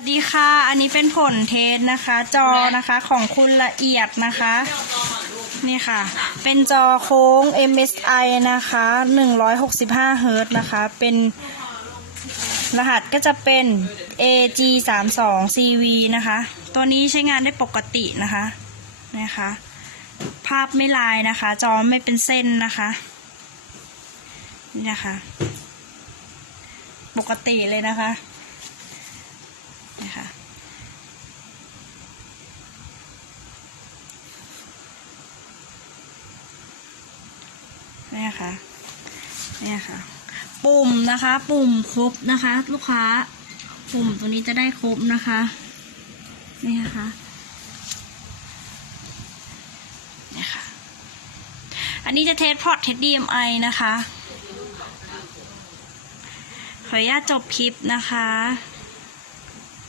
วัสดีค่ะ อันนี้เป็นผลเทสนะคะ จอนะคะของคุณละเอียดนะคะ นี่ค่ะ เป็นจอโค้ง MSI นะคะ165เฮิร์ตนะคะ เป็นรหัสก็จะเป็น AG 3 2 CV นะคะ ตัวนี้ใช้งานได้ปกตินะคะนะคะ ภาพไม่ลายนะคะ จอไม่เป็นเส้นนะคะนี่นะคะ ปกติเลยนะคะ นี่ค่ะนี่ค่ะนี่ค่ะ ปุ่มนะคะ ปุ่มครบนะคะ ลูกค้า ปุ่มตัวนี้จะได้ครบนะคะนี่นะคะนี่ค่ะ อันนี้จะเทสพอร์ต HDMI นะคะ ขออนุญาตจบคลิปนะคะ